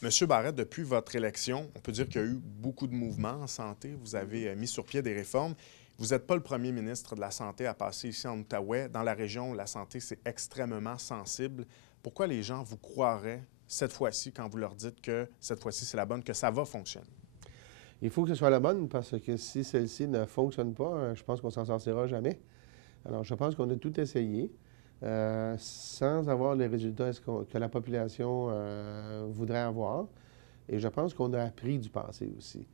Monsieur Barrette, depuis votre élection, on peut dire qu'il y a eu beaucoup de mouvements en santé. Vous avez mis sur pied des réformes. Vous n'êtes pas le premier ministre de la Santé à passer ici en Outaouais. Dans la région, la santé, c'est extrêmement sensible. Pourquoi les gens vous croiraient cette fois-ci quand vous leur dites que cette fois-ci, c'est la bonne, que ça va fonctionner? Il faut que ce soit la bonne parce que si celle-ci ne fonctionne pas, je pense qu'on s'en sortira jamais. Alors, je pense qu'on a tout essayé sans avoir les résultats que la population voudrait avoir. Et je pense qu'on a appris du passé aussi.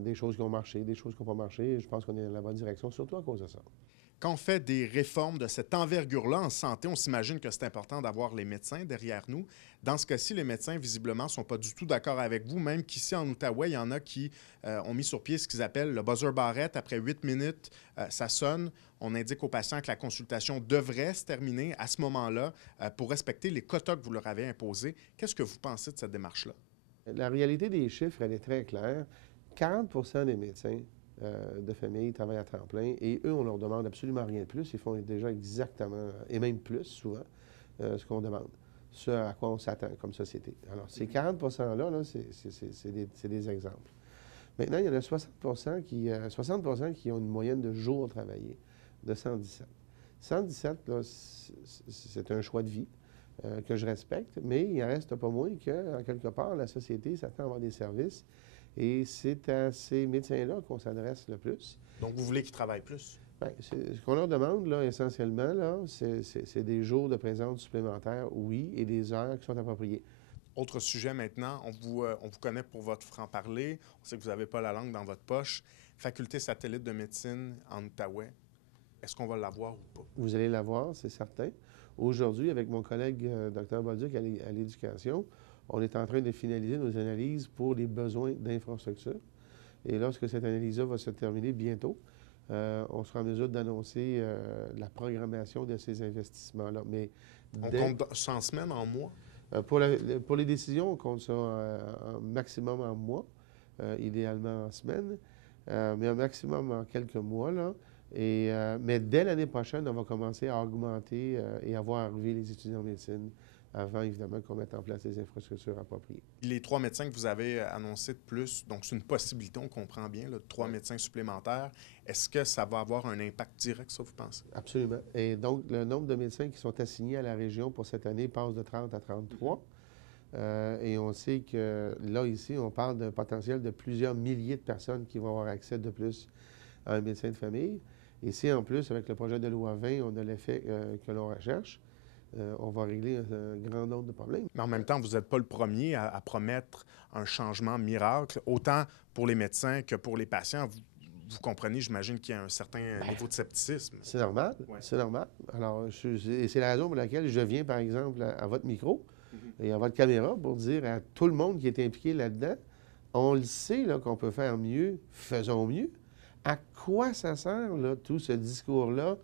Des choses qui ont marché, des choses qui n'ont pas marché. Et je pense qu'on est dans la bonne direction, surtout à cause de ça. Quand on fait des réformes de cette envergure-là en santé, on s'imagine que c'est important d'avoir les médecins derrière nous. Dans ce cas-ci, les médecins, visiblement, ne sont pas du tout d'accord avec vous, même qu'ici, en Outaouais, il y en a qui ont mis sur pied ce qu'ils appellent le buzzer Barrette. Après 8 minutes, ça sonne. On indique aux patients que la consultation devrait se terminer à ce moment-là pour respecter les quotas que vous leur avez imposés. Qu'est-ce que vous pensez de cette démarche-là? La réalité des chiffres, elle est très claire. 40 des médecins de famille travaillent à temps plein et eux, on leur demande absolument rien de plus. Ils font déjà exactement, et même plus souvent, ce qu'on demande, ce à quoi on s'attend comme société. Alors, ces 40 %-là, c'est des exemples. Maintenant, il y en a 60 qui ont une moyenne de jours travaillés de 117. 117, là, c'est un choix de vie que je respecte, mais il n'en reste pas moins qu'en quelque part, la société s'attend à avoir des services et c'est à ces médecins-là qu'on s'adresse le plus. Donc, vous voulez qu'ils travaillent plus? Bien, ce qu'on leur demande, là, essentiellement, là, c'est des jours de présence supplémentaires, oui, et des heures qui sont appropriées. Autre sujet maintenant, on vous connaît pour votre franc-parler. On sait que vous n'avez pas la langue dans votre poche. Faculté satellite de médecine en Outaouais, est-ce qu'on va l'avoir ou pas? Vous allez l'avoir, c'est certain. Aujourd'hui, avec mon collègue Dr Bolduc à l'éducation, on est en train de finaliser nos analyses pour les besoins d'infrastructure. Et lorsque cette analyse-là va se terminer bientôt, on sera en mesure d'annoncer la programmation de ces investissements-là. Mais on compte 100 semaines en mois? Pour les décisions, on compte ça en maximum en mois, idéalement en semaine, mais un maximum en quelques mois, là. Mais dès l'année prochaine, on va commencer à augmenter et à voir arriver les étudiants en médecine avant, évidemment, qu'on mette en place les infrastructures appropriées. Les 3 médecins que vous avez annoncés de plus, donc c'est une possibilité, on comprend bien, là, de 3 médecins supplémentaires. Est-ce que ça va avoir un impact direct, ça, vous pensez? Absolument. Et donc, le nombre de médecins qui sont assignés à la région pour cette année passe de 30 à 33. Et on sait que là, ici, on parle d'un potentiel de plusieurs milliers de personnes qui vont avoir accès de plus à un médecin de famille. Et si, en plus, avec le projet de loi 20, on a l'effet que l'on recherche, on va régler un grand nombre de problèmes. Mais en même temps, vous n'êtes pas le premier à promettre un changement miracle, autant pour les médecins que pour les patients. Vous comprenez, j'imagine qu'il y a un certain niveau de scepticisme. C'est normal, c'est normal. Alors, c'est la raison pour laquelle je viens, par exemple, à votre micro et à votre caméra pour dire à tout le monde qui est impliqué là-dedans, on le sait là, qu'on peut faire mieux, faisons mieux. À quoi ça sert, là, tout ce discours-là,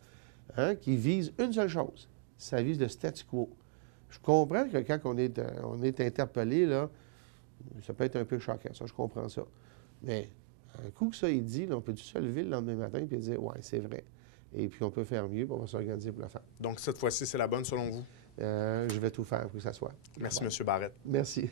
hein, qui vise une seule chose? Ça vise le statu quo. Je comprends que quand on est interpellé, là, ça peut être un peu choquant, ça, je comprends ça. Mais un coup que ça est dit, là, on peut se lever le lendemain matin et dire « Ouais, c'est vrai ». Et puis on peut faire mieux, puis on va s'organiser pour le faire. Donc cette fois-ci, c'est la bonne selon vous? Je vais tout faire pour que ça soit. Merci, M. Barrette. Merci.